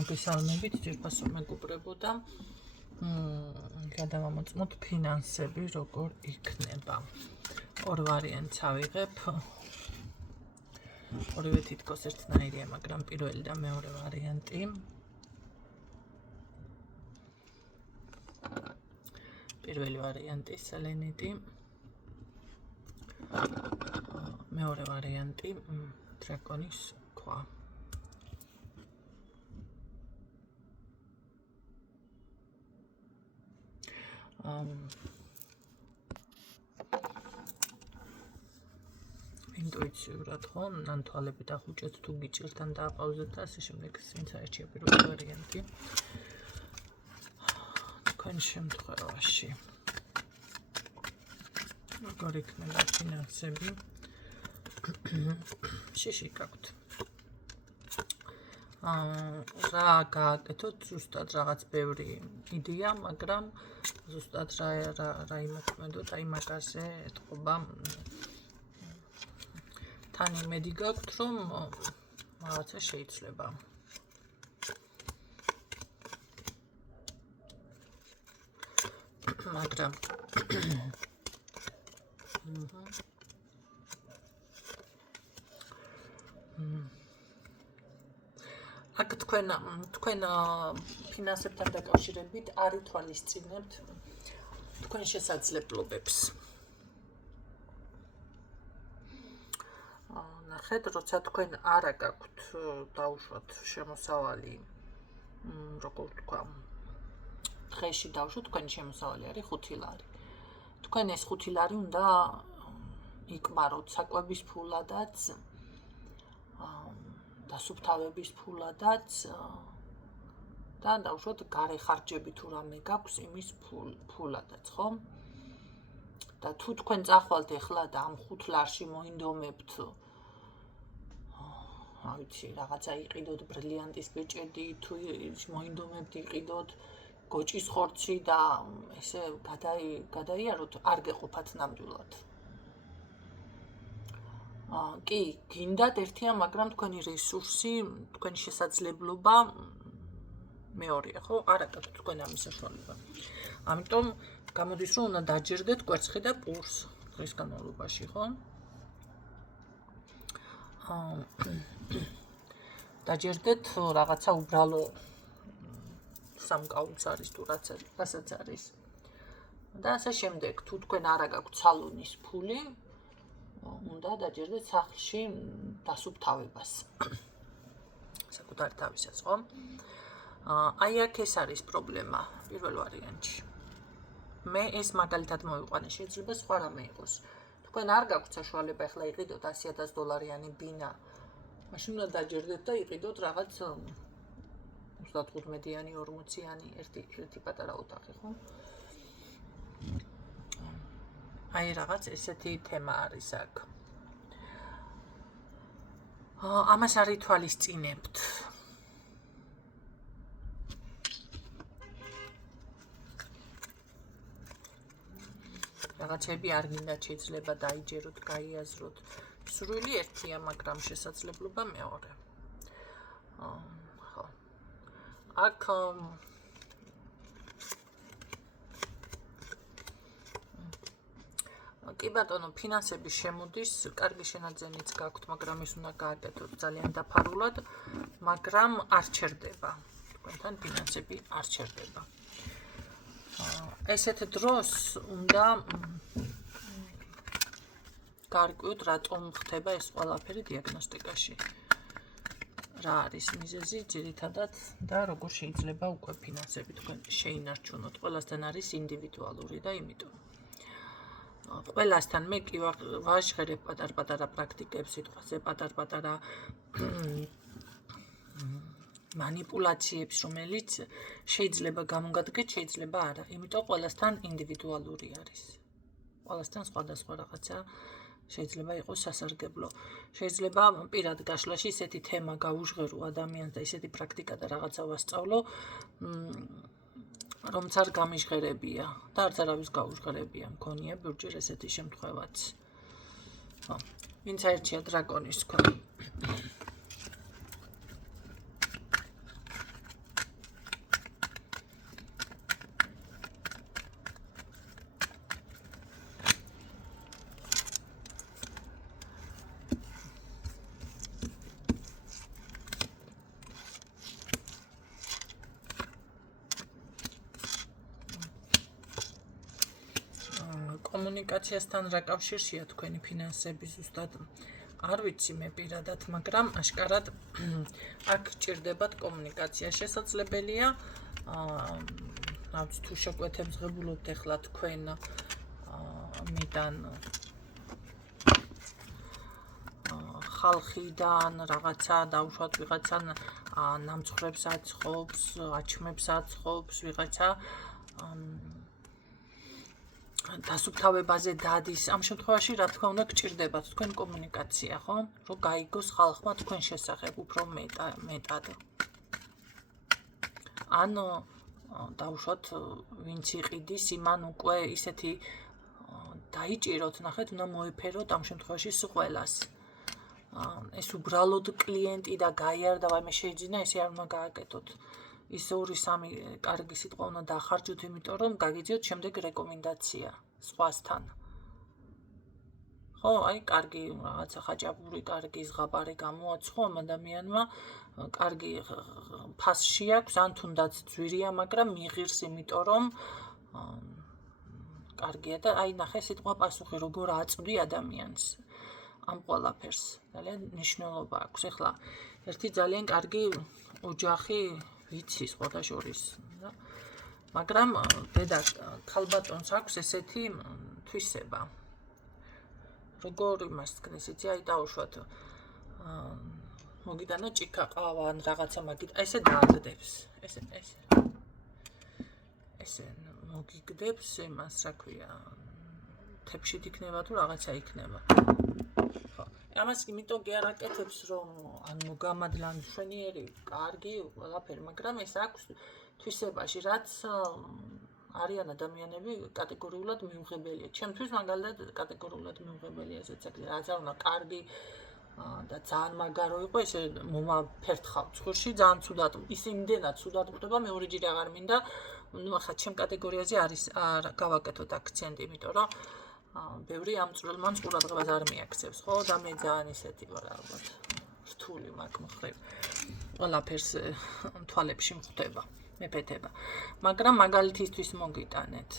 მოგესალმებით, ძირფასო მეგობრებო და გადავამოწმოთ ფინანსები როგორ იქნება. ორ ვარიანტს ავიღებ. ორივე თითქოს ერთნაირია, მაგრამ პირველი და მეორე ვარიანტი. პირველი ვარიანტი სელენიტი. მეორე ვარიანტი დრაკონის ქვა. ინტუიციურად ხო, ნანთვალები დახუჭეთ თუ გიჭირთ ან დააპაუზეთ და ასე შემდეგ, ვინც აერჩია პირველი ვარიანტი. თქვენ შემთხვევაში როგორ იქნება ფინანსები? შიში გაქვთ. რა გააკეთოთ, ზუსტად რაღაც ბევრი იდეა, მაგრამ ზუსტად რა იმოქმედოთ, აი მაგაზე ეთყობა. თან იმედი გაქვთ, რომ რაღაცა შეიძლება. მაგრამ აქ თქვენ ფინანსებთან დაკავშირებით არ ითვალისწინებთ თქვენ შესაძლებლობებს. ნახეთ, როცა თქვენ არა გაქვთ დაუშვათ შემოსავალი, როგორ ვთქვა, დღეში დავუშვათ თქვენი შემოსავალი არის 5 ლარი. თქვენ ეს 5 ლარი უნდა იკმაროთ საკვების ფულადაც, დასუფთავების ფულადაც და დავუშვათ გარე ხარჯები თუ რამე გაქვს იმის ფულადაც, ხო? და თუ თქვენ წახვალთ ეხლა და ამ 5 ლარში მოინდომებთ, ვიცი, რაღაცა იყიდოთ ბრილიანტის ბეჭედი, თუ მოინდომებთ იყიდოთ გოჭის ხორცი და ესე გადაიაროთ, არ გეყოფათ ნამდვილად. კი, გინდათ ერთია, მაგრამ თქვენი რესურსი, თქვენი შესაძლებლობა მეორეა, ხო? არ აკეთოთ თქვენ ამის საშუალება. ამიტომ გამოდის, რომ უნდა დაჯერდეთ კვერცხი და პურს დღის განმავლობაში, ხო? დაჯერდეთ რაღაცა უბრალო სამკაულს არის თუ რასაც არის. და ასე შემდეგ, თუ თქვენ არა გაქვთ სალონის ფული, უნდა დაჯერდეთ სახლში დასუფთავებას. საკუთარი თავისას, ხო? აი აქ ეს არის პრობლემა პირველ ვარიანტში. მე ეს მაგალითად მოვიყვანე, შეიძლება სხვა რამე იყოს. თქვენ არ გაქვთ საშუალება ეხლა იყიდოთ $100,000 ბინა. მაშინ უნდა დაჯერდეთ და იყიდოთ რაღაც 35-იანი, 40-იანი ერთი პატარა ოთახი, ხო? აი რაღაც ესეთი თემა არის აქ. ამას არ ითვალისწინებთ. რაღაცები არ გინდათ, შეიძლება დაიჯეროთ, გაიაზროთ. სურვილი ერთია, მაგრამ შესაძლებლობა მეორე. ხო. აქ კი ბატონო, ფინანსები შემოდის, კარგი შენაძენიც გაქვთ, მაგრამ ის უნდა გააკეთოთ ძალიან დაფარულად, მაგრამ არ ჩერდება. თქვენთან ფინანსები არ ჩერდება. ესეთ დროს უნდა გარკვევთ, რატომ ხდება ეს ყველაფერი დიაგნოსტიკაში. რა არის მიზეზი ძირითადად და როგორ შეიძლება უკვე ფინანსები თქვენ შეინარჩუნოთ. ყველასთან არის ინდივიდუალური და იმიტომ. ყველასთან მე კი ვაჟღერებ პატარ-პატარა პრაქტიკებს, სიტყვაზე პატარ-პატარა მანიპულაციებს, რომელიც შეიძლება გამოგადგეთ, შეიძლება არა. იმიტომ ყველასთან ინდივიდუალური არის. ყველასთან სხვადასხვა რაღაცა შეიძლება იყოს სასარგებლო. შეიძლება პირად გაშლაში ისეთი თემა გავუჟღერო ადამიანს და ისეთი პრაქტიკა და რაღაცა ვასწავლო, რომც არ გამიჟღერებია და არც არავის გაუჟღერებია. მქონია ბიურჯერ ესეთი შემთხვევაც. ხო, ვინც აერჩია დრაკონის ქვა. კომუნიკაციასთან რა კავშირშია თქვენი ფინანსები ზუსტად არ ვიცი მე პირადად, მაგრამ აშკარად აქ ჭირდებათ კომუნიკაცია. შესაძლებელია რაც თუ შეკვეთებს ღებულობთ ახლა თქვენ მიდან ხალხიდან რაღაცა დაუშვათ ვიღაცა ნამცხრებს აწყობს, აჩმებს აწყობს, ვიღაცა დასუფთავებაზე დადის. ამ შემთხვევაში რა თქმა უნდა გჭირდებათ თქვენ კომუნიკაცია, ხო? რომ გაიგოს ხალხმა თქვენ შესახებ უფრო მეტად. ან დაუშვათ ვინც იყიდის, იმან უკვე ისეთი დაიჭიროთ, ნახეთ, უნდა მოეფეროთ ამ შემთხვევაში ყველას. ეს უბრალოდ კლიენტი და გაიარდა, ვაიმე შეიძინა, ესე არ უნდა გააკეთოთ. ის 2-3 კარგი სიტყვა უნდა დახარჯოთ, იმიტომ რომ გაგიძიოთ შემდეგ რეკომენდაცია სხვასთან. ხო, აი კარგი რაღაცა ხაჭაპური, კარგი ზღაპარი გამოაცხო ამ ადამიანმა, კარგი ფასში აქვს, ან თუნდაც ძვირია, მაგრამ მიიღირს, იმიტომ რომ კარგია და აი ნახე სიტყვა პასუხი როგორ აწვდი ადამიანს. ამ ყველაფერს ძალიან მნიშვნელობა აქვს. ეხლა ერთი ძალიან კარგი ოჯახი ვიცი სხვათა შორის, მაგრამ დედა ქალბატონს აქვს ესეთი თვისება. როგორ იმას თქვენ იცი, აი დაუშვათ მოგიტანა ჭიქა ყავა ან რაღაცა მაგით, აი ესე დააგდებს. ესე მოგიგდებს იმას, რა ქვია, თეფშით იქნება თუ რაღაცა იქნება. ამას იმიტომ კი არ აკეთებს, რომ ან მოგამადლა, ან მშვენიერი, კარგი, ყველაფერი, მაგრამ ეს აქვს თვისებაში, რაც არიან ადამიანები კატეგორიულად მიუღებელია. ჩემთვის მაგალითად კატეგორიულად მიუღებელია ესეც აქ, რაც არ უნდა კარგი და ძალიან მაგარო იყო, ესე მომაფერთხავ ცხვირში, ძალიან ცუდად, ის იმდენად ცუდად ხდება, მეორეჯერ აღარ მინდა, ახლა ჩემ კატეგორიაზე არის არ გავაკეთოთ აქცენტი, იმიტომ რომ ბევრი ამ წვრილმან ყურადღებას არ მიაქცევს, ხო? და მე ძალიან ისეთი ვარ, ალბათ, რთული მაგ მხრივ. ყველაფერს თვალებში მხვდება, მეფეთება. მაგრამ მაგალითისთვის მოგიტანეთ.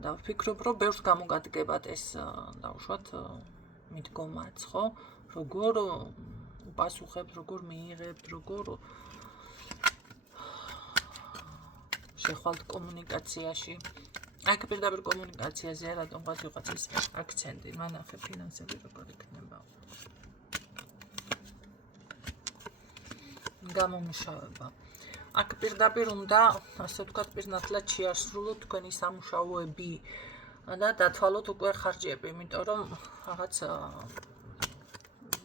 და ვფიქრობ, რომ ბევრს გამოგადგებათ ეს, დაუშვათ, მიდგომაც, ხო? როგორ უპასუხებთ, როგორ მიიღებთ, როგორ შეხვალთ კომუნიკაციაში. აქ პირდაპირ კომუნიკაციაზე რატომღაც ვიღაცის აქცენტი, მანახე ფინანსები როგორ იქნება. გამომუშავება. აქ პირდაპირ უნდა, ასე ვთქვათ, პირნათლად შეასრულოთ თქვენი სამუშაოები და დათვალოთ უკვე ხარჯები, იმიტომ რომ რაღაც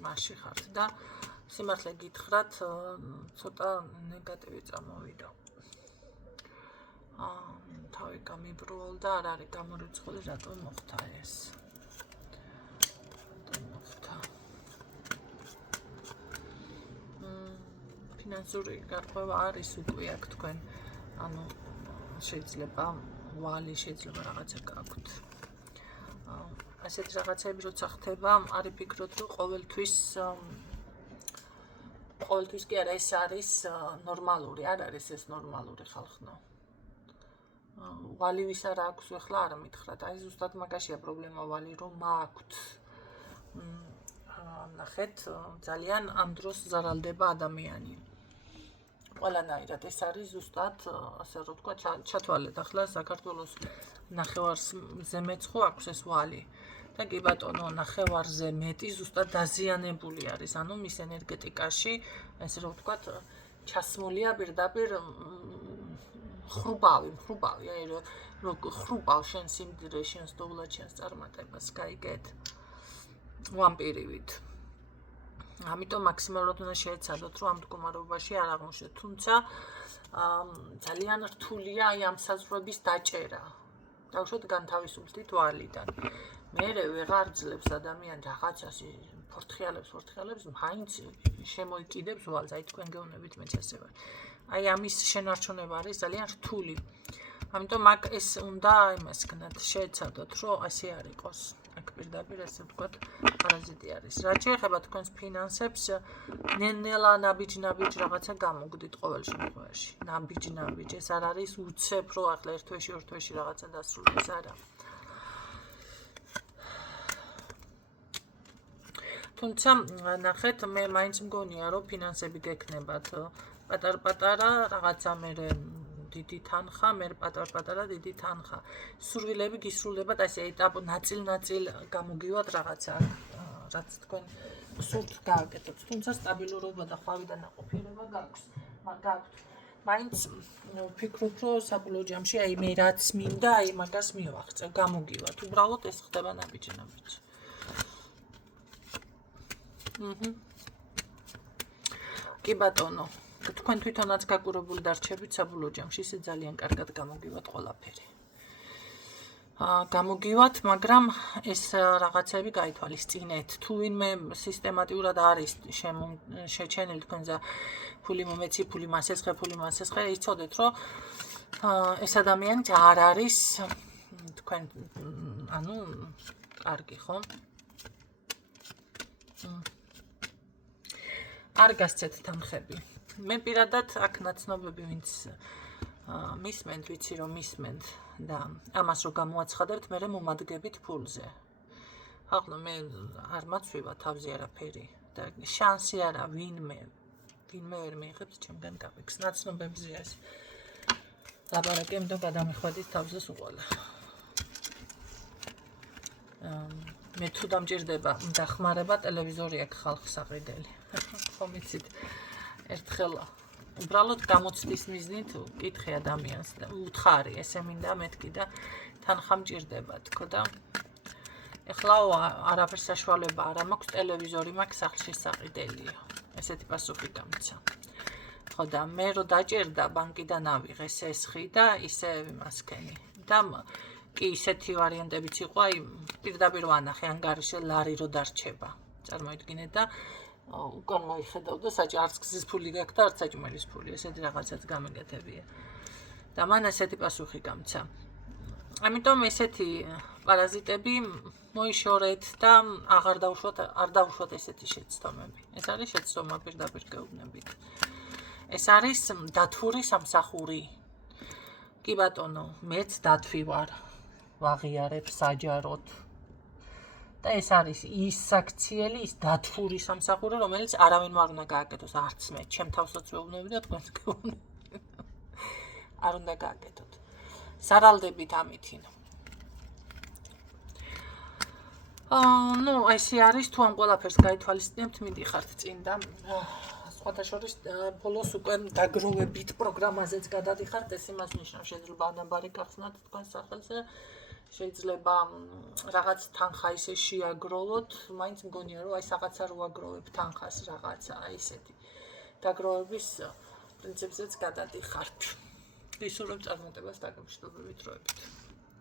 მასში ხართ და სიმართლე გითხრათ, ცოტა ნეგატივი წამოვიდა. თავი გამიბრუვალ და არ არის გამორიცხული, რატომ მოხდა ეს. ფინანსური გარღვევა არის უკვე აქ თქვენ, ანუ შეიძლება ვალი, შეიძლება რაღაცა გაქვთ. ასეთ რაღაცები როცა ხდება, არ იფიქროთ, რომ ყოველთვის კი არა, ეს არის ნორმალური, არ არის ეს ნორმალური ხალხნო. ვალი ვის არ აქვს, ახლა არ მითხრათ, აი ზუსტად მაგაშია პრობლემა ვალი, რომ მაქვთ. ნახეთ, ძალიან ამ დროს ზარალდება ადამიანი. ყველანაირად ეს არის ზუსტად, ასე რომ ვთქვა, ჩათვალეთ ახლა საქართველოს ნახევარზე მეც ხო აქვს ეს ვალი. და კი ბატონო, ნახევარზე მეტი ზუსტად დაზიანებული არის, ანუ მის ენერგეტიკაში, ესე რომ ვთქვა, ჩასმულია პირდაპირ ხრუბავი, აი რომ ხრუბავ შენ სიმდიდრე, შენ სტოვლად, შენ წარმატებას, გაიგეთ? ვამპირივით. ამიტომ მაქსიმალურად უნდა შეეცადოთ, რომ ამ მდგომარეობაში არ აღმოჩნდეთ, თუმცა ძალიან რთულია აი ამ საზღვრების დაჭერა. დავუშვათ განთავისუფლდით ვალიდან. მე ვეღარ ძლებს ადამიანი რაღაცას ფორთხიალებს, მაინც შემოიკიდებს ვალს, აი თქვენ გეუბნებით მეც ასე ვარ. აი ამის შენარჩუნება არის ძალიან რთული. ამიტომ აქ ეს უნდა იმას გნათ შეეცადოთ, რომ ასე არ იყოს. აქ პირდაპირ ესე ვთქვათ, პარაზიტი არის. რაც შეეხება თქვენს ფინანსებს, ნელა ნაბიჯ რაღაცა გამოგდით ყოველ შემთხვევაში. ნაბიჯ, ეს არ არის უცებ, რომ ახლა ერთ თვეში, ორ თვეში რაღაცა დასრულდეს, არა. თუმცა ნახეთ, მე მაინც მგონია, რომ ფინანსები გექნებათ პატარ-პატარა რაღაცა მერე დიდი თანხა, მე პატარ-პატარა დიდი თანხა. სურვილები გისრულებათ ასე ეტაპ ნაწილ-ნაწილ გამოგივათ რაღაცა, რაც თქვენ გსურთ გააკეთოთ. თუმცა სტაბილურობა და ხვავიდან ნაყოფიერება გაქვთ. მაინც ვფიქრობ, რომ საბოლოო ჯამში აი მე რაც მინდა, აი მაგას მივაღწევ, გამოგივათ. უბრალოდ ეს ხდება ნაბიჯი. კი ბატონო, თქვენ თვითონაც გაკურებული დარჩებით საბოლოო ჯამში, ისე ძალიან კარგად გამოგივათ ყველაფერი. გამოგივათ, მაგრამ ეს რაღაცები გაითვალისწინეთ. თუ ვინმე სისტემატიურად არის შეჩენილი თქვენზე ფული მომეცი, ფული მასესხე, იცოდეთ, რომ ეს ადამიანი არ არის თქვენ, ანუ კარგი, ხო? არ გასცეთ თანხები. მე პირადად აქ ნაცნობები, ვინც მისმენთ, ვიცი რომ მისმენთ და ამას რო გამოაცხადებთ, მე მომადგებით ფულზე. ახლა მე არ მაცვივა თავზე არაფერი და შანსი არა ვინმე ვერ მიიღებს ჩემგან გავიქს. ნაცნობებზე ეს ლაპარაკი და გადამიხვედით თავზე უყოლა. მე თუ დამჭირდება დახმარება, ტელევიზორი აქვს ხალხს აყიდელი. ხომ იცით, ერთხელ უბრალოდ გამოცდის მიზნით ვკითხე ადამიანს და უთხარი, ესე მინდა მეთქი და თანხა მჭირდება, თქო და ეხლა არაფერ საშუალება არ მაქვს, ტელევიზორი მაქვს სახლში საყიდელიო. ესეთი პასუხი გამცა. ხო და მე რო დაჭერდა ბანკიდან ავიღე სესხი და ისე ვიმასქენი. და კი ისეთი ვარიანტებიც იყო, აი პირდაპირ ვანახე ანგარიში ლარი რო დარჩება. წარმოიდგინეთ და უკან მოიხედავ და საჭი არც გზის ფული გაქვს და არც საჭმელის ფული, ესეთი რაღაცაც გამეკეთებია. და მან ესეთი პასუხი გამცა. ამიტომ ესეთი პარაზიტები მოიშორეთ და აღარ დაუშვათ ესეთი შეცდომები. ეს არის შეცდომა პირდაპირ გეუბნებით. ეს არის დათვური სამსახური. კი ბატონო, მეც დათვი ვარ. ვაღიარებ საჯაროდ. და ეს არის ის საქციელი, ის დათვური სამსახური, რომელიც არავინ არ უნდა გააკეთოს, არც მე, ჩემ თავსაც ვეუბნები და თქვენს გეუბნებით. არ უნდა გააკეთოთ. სარალდებით ამითინ. ესე არის, თუ ამ ყველაფერს გაითვალისწინებთ, მიდიხართ წინ და სხვათა შორის ბოლოს უკვე დაგროვებით პროგრამაზეც გადადიხართ, ეს იმას ნიშნავს, შეიძლება ანაბარი გახსნათ თქვენ სახელზე, შეიძლება რაღაც თანხა ისე შეაგროვოთ, მაინც მგონია, რომ აი რაღაცა რო აგროვებ თანხას რაღაცა, აი ესეთი დაგროვების პრინციპზეც გადადიხართ. ვისურვებ წარმატებას დაგმშვიდობებით დროებით.